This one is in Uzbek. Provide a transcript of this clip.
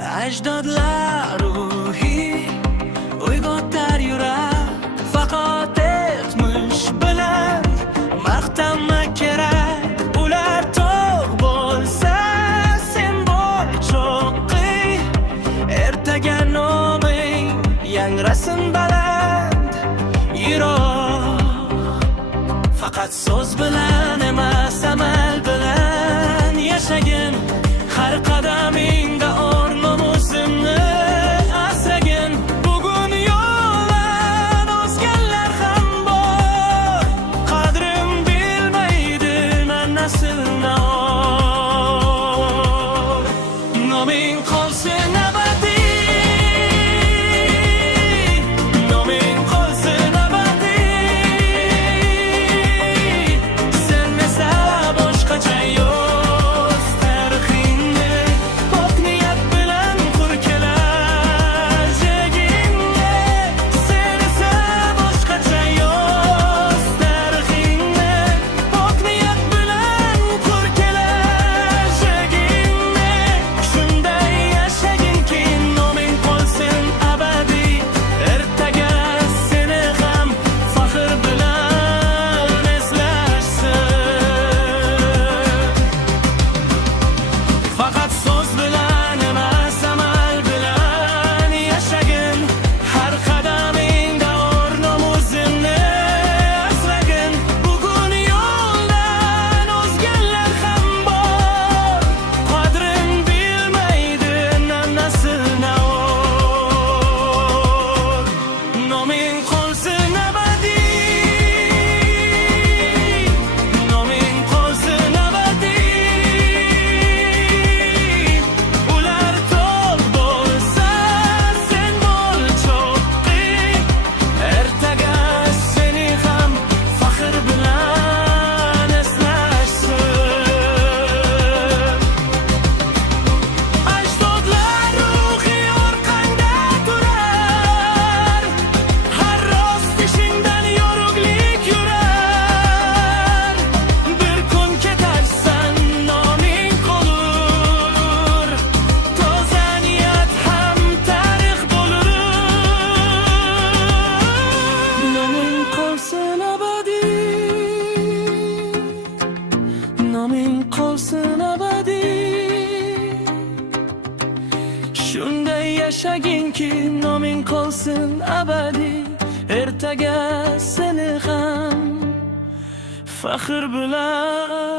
ajdodlar ruhi uyg'otar yurak. Faqat etmish bilan maqtanma kerak. Ular tog' bo'lsa sen bo'l cho'qqi. Ertaga noming yangrasin baland yiroq. Faqat so'z bilan emas, amal bilan yashagin. Har qadamingda or-nomusimni asragin. Bugun yo'ldan ozganlar ham bor, qadrim bilmaydi nasl-naor. Noming qolsin abadiy, noming qolsin abadiy. Sen esa boshqacha yo'q tarixingni, pok niyat bilan qur kelajagingni. Sen esa boshqacha yo'q tarixingni, pok niyat bilan qur kelajagingni. Shunday yashaginki noming qolsin abadiy. Ertaga seni ham faxr bilan eslashsin. Faqat so'z bilan emas, amal bilan yashagin. Har qadamingda or-nomusimni asragin. Bugun yo'ldan ozganlar ham bor, qadrin bilmaydi nasl-naor. Noming qolsin abadiy, noming qolsin abadiy. Ular tog' bo'lsa sen bo'l cho'qqi. Ertaga seni ham faxr bilan eslashsin. Ajdodlar ruhi orqangda turar, har rost ishingdan yorug'lik yurar. Bir kun ketarsan noming qolur, toza niyat ham tarix bo'lur. Noming qolsin abadiy, noming qolsin abadiy. Shunday yashaginki noming qolsin abadiy. Ertaga seni ham faxr bilan